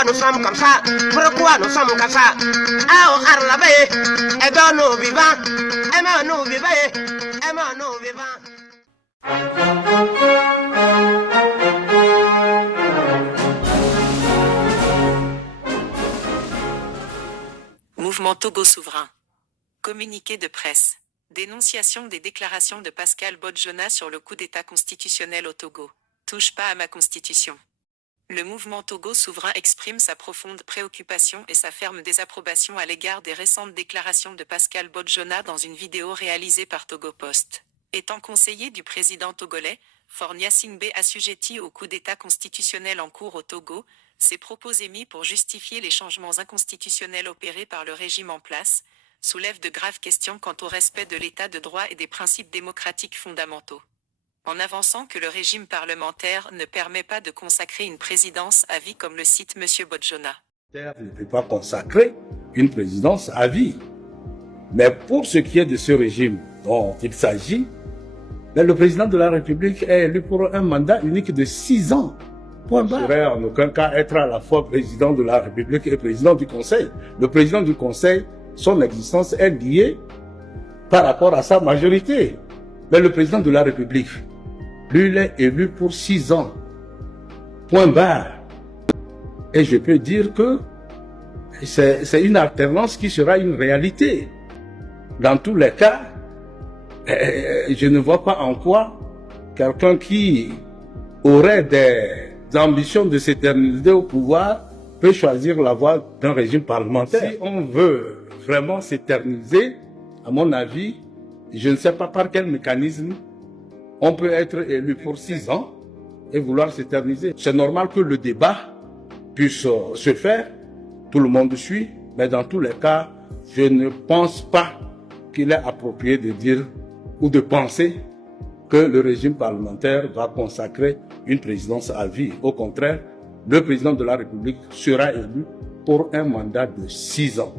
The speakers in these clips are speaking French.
pourquoi nous sommes comme ça? Pourquoi nous sommes comme ça? Ah, Arlabé, aidons-nous vivants, aimons-nous vivants, aimons-nous vivants. Mouvement Togo souverain. Communiqué de presse. Dénonciation des déclarations de Pascal Bodjona sur le coup d'État constitutionnel au Togo. Touche pas à ma constitution. Le mouvement Togo souverain exprime sa profonde préoccupation et sa ferme désapprobation à l'égard des récentes déclarations de Pascal Bodjona dans une vidéo réalisée par Togo Post. Étant conseiller du président togolais, Faure Gnassingbé assujetti au coup d'État constitutionnel en cours au Togo, ses propos émis pour justifier les changements inconstitutionnels opérés par le régime en place, soulèvent de graves questions quant au respect de l'état de droit et des principes démocratiques fondamentaux. En avançant que le régime parlementaire ne permet pas de consacrer une présidence à vie comme le cite M. Bodjona. Ne peut pas consacrer une présidence à vie. Mais pour ce qui est de ce régime dont il s'agit, le président de la République est élu pour un mandat unique de 6 ans. Point barre. Il ne saurait en aucun cas être à la fois président de la République et président du Conseil. Le président du Conseil, son existence est liée par rapport à sa majorité. Mais le président de la République, lui, il est élu pour 6 ans. Point barre. Et je peux dire que c'est une alternance qui sera une réalité. Dans tous les cas, je ne vois pas en quoi quelqu'un qui aurait des ambitions de s'éterniser au pouvoir peut choisir la voie d'un régime parlementaire. Si on veut vraiment s'éterniser, à mon avis, je ne sais pas par quel mécanisme on peut être élu pour 6 ans et vouloir s'éterniser. C'est normal que le débat puisse se faire, tout le monde suit, mais dans tous les cas, je ne pense pas qu'il est approprié de dire ou de penser que le régime parlementaire va consacrer une présidence à vie. Au contraire, le président de la République sera élu pour un mandat de 6 ans.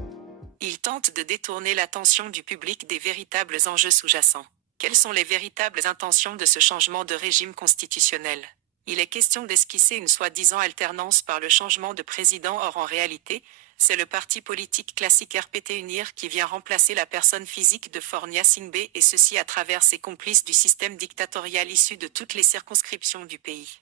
Il tente de détourner l'attention du public des véritables enjeux sous-jacents. Quelles sont les véritables intentions de ce changement de régime constitutionnel? Il est question d'esquisser une soi-disant alternance par le changement de président, or en réalité, c'est le parti politique classique RPT Unir qui vient remplacer la personne physique de Faure Gnassingbé et ceci à travers ses complices du système dictatorial issu de toutes les circonscriptions du pays.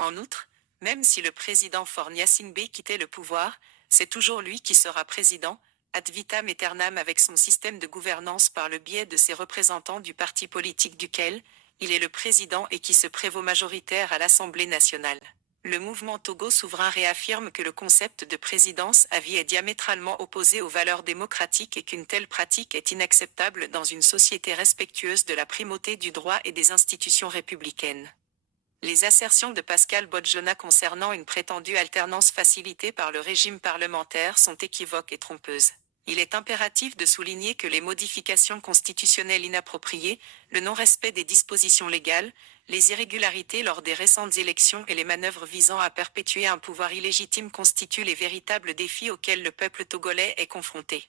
En outre, même si le président Faure Gnassingbé quittait le pouvoir, c'est toujours lui qui sera président, ad vitam aeternam avec son système de gouvernance par le biais de ses représentants du parti politique duquel il est le président et qui se prévaut majoritaire à l'Assemblée nationale. Le mouvement Togo souverain réaffirme que le concept de présidence à vie est diamétralement opposé aux valeurs démocratiques et qu'une telle pratique est inacceptable dans une société respectueuse de la primauté du droit et des institutions républicaines. Les assertions de Pascal Bodjona concernant une prétendue alternance facilitée par le régime parlementaire sont équivoques et trompeuses. Il est impératif de souligner que les modifications constitutionnelles inappropriées, le non-respect des dispositions légales, les irrégularités lors des récentes élections et les manœuvres visant à perpétuer un pouvoir illégitime constituent les véritables défis auxquels le peuple togolais est confronté.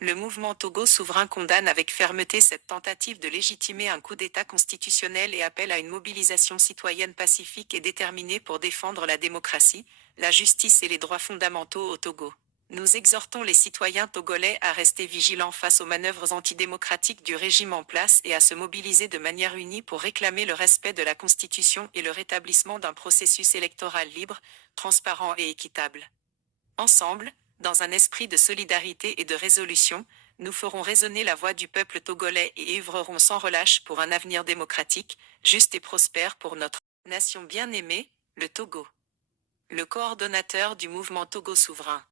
Le mouvement Togo souverain condamne avec fermeté cette tentative de légitimer un coup d'État constitutionnel et appelle à une mobilisation citoyenne pacifique et déterminée pour défendre la démocratie, la justice et les droits fondamentaux au Togo. Nous exhortons les citoyens togolais à rester vigilants face aux manœuvres antidémocratiques du régime en place et à se mobiliser de manière unie pour réclamer le respect de la Constitution et le rétablissement d'un processus électoral libre, transparent et équitable. Ensemble, dans un esprit de solidarité et de résolution, nous ferons résonner la voix du peuple togolais et œuvrerons sans relâche pour un avenir démocratique, juste et prospère pour notre nation bien-aimée, le Togo. Le coordonnateur du mouvement Togo souverain.